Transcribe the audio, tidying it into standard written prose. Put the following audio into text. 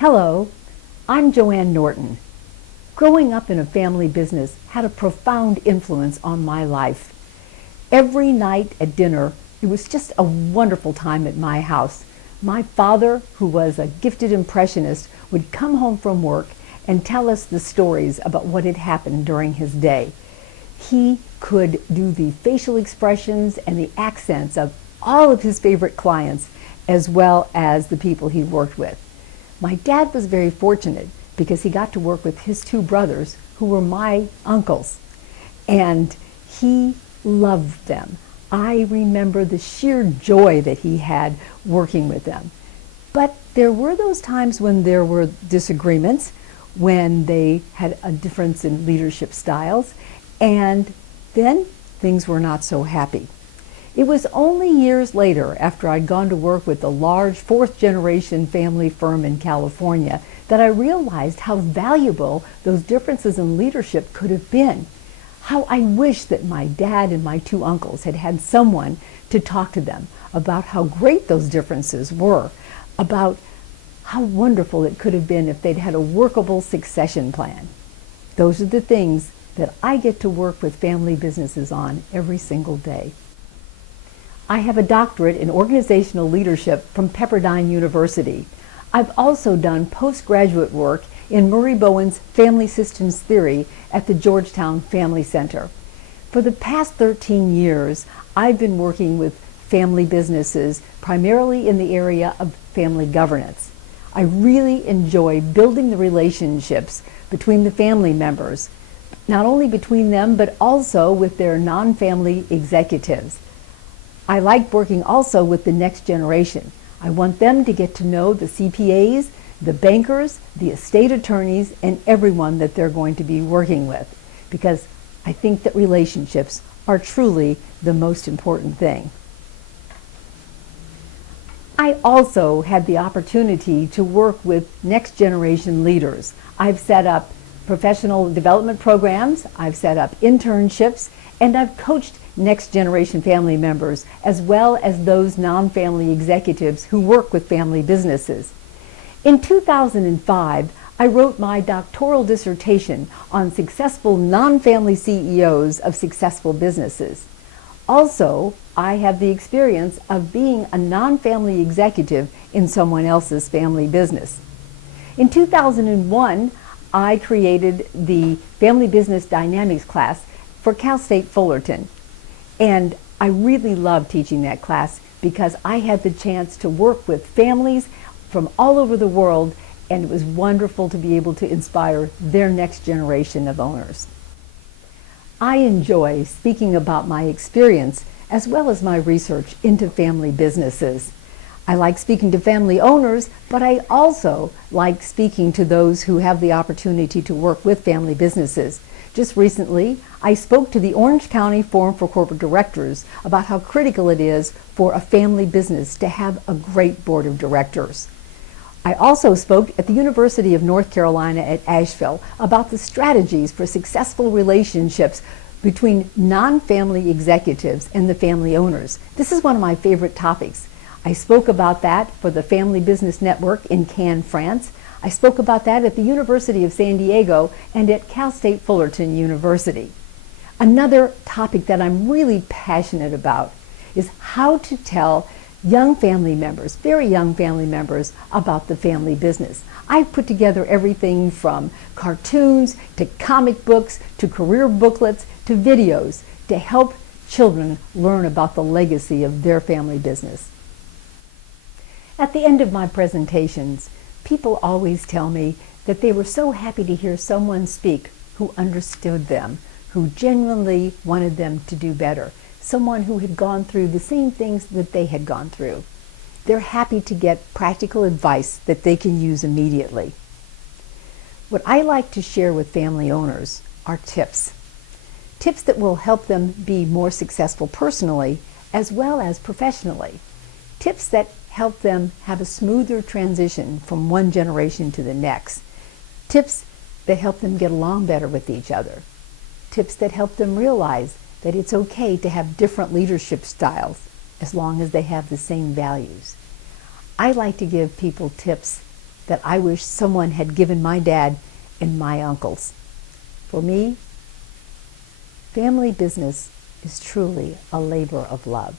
Hello, I'm JoAnne Norton. Growing up in a family business had a profound influence on my life. Every night at dinner, it was just a wonderful time at my house. My father, who was a gifted impressionist, would come home from work and tell us the stories about what had happened during his day. He could do the facial expressions and the accents of all of his favorite clients, as well as the people he worked with. My dad was very fortunate because he got to work with his two brothers, who were my uncles, and he loved them. I remember the sheer joy that he had working with them. But there were those times when there were disagreements, when they had a difference in leadership styles, and then things were not so happy. It was only years later, after I'd gone to work with a large fourth-generation family firm in California, that I realized how valuable those differences in leadership could have been. How I wish that my dad and my two uncles had had someone to talk to them about how great those differences were, about how wonderful it could have been if they'd had a workable succession plan. Those are the things that I get to work with family businesses on every single day. I have a doctorate in organizational leadership from Pepperdine University. I've also done postgraduate work in Murray Bowen's Family Systems Theory at the Georgetown Family Center. For the past 13 years, I've been working with family businesses, primarily in the area of family governance. I really enjoy building the relationships between the family members, not only between them, but also with their non-family executives. I like working also with the next generation. I want them to get to know the CPAs, the bankers, the estate attorneys, and everyone that they're going to be working with, because I think that relationships are truly the most important thing. I also had the opportunity to work with next generation leaders. I've set up professional development programs, I've set up internships, and I've coached next generation family members, as well as those non-family executives who work with family businesses. In 2005, I wrote my doctoral dissertation on successful non-family CEOs of successful businesses. Also, I have the experience of being a non-family executive in someone else's family business. In 2001, I created the Family Business Dynamics class for Cal State Fullerton. And I really loved teaching that class because I had the chance to work with families from all over the world, and it was wonderful to be able to inspire their next generation of owners. I enjoy speaking about my experience as well as my research into family businesses. I like speaking to family owners, but I also like speaking to those who have the opportunity to work with family businesses. Just recently, I spoke to the Orange County Forum for Corporate Directors about how critical it is for a family business to have a great board of directors. I also spoke at the University of North Carolina at Asheville about the strategies for successful relationships between non-family executives and the family owners. This is one of my favorite topics. I spoke about that for the Family Business Network in Cannes, France. I spoke about that at the University of San Diego and at Cal State Fullerton University. Another topic that I'm really passionate about is how to tell young family members, very young family members, about the family business. I've put together everything from cartoons to comic books to career booklets to videos to help children learn about the legacy of their family business. At the end of my presentations, people always tell me that they were so happy to hear someone speak who understood them, who genuinely wanted them to do better, someone who had gone through the same things that they had gone through. They're happy to get practical advice that they can use immediately. What I like to share with family owners are tips. Tips that will help them be more successful personally as well as professionally. Tips that help them have a smoother transition from one generation to the next. Tips that help them get along better with each other. Tips that help them realize that it's okay to have different leadership styles as long as they have the same values. I like to give people tips that I wish someone had given my dad and my uncles. For me, family business is truly a labor of love.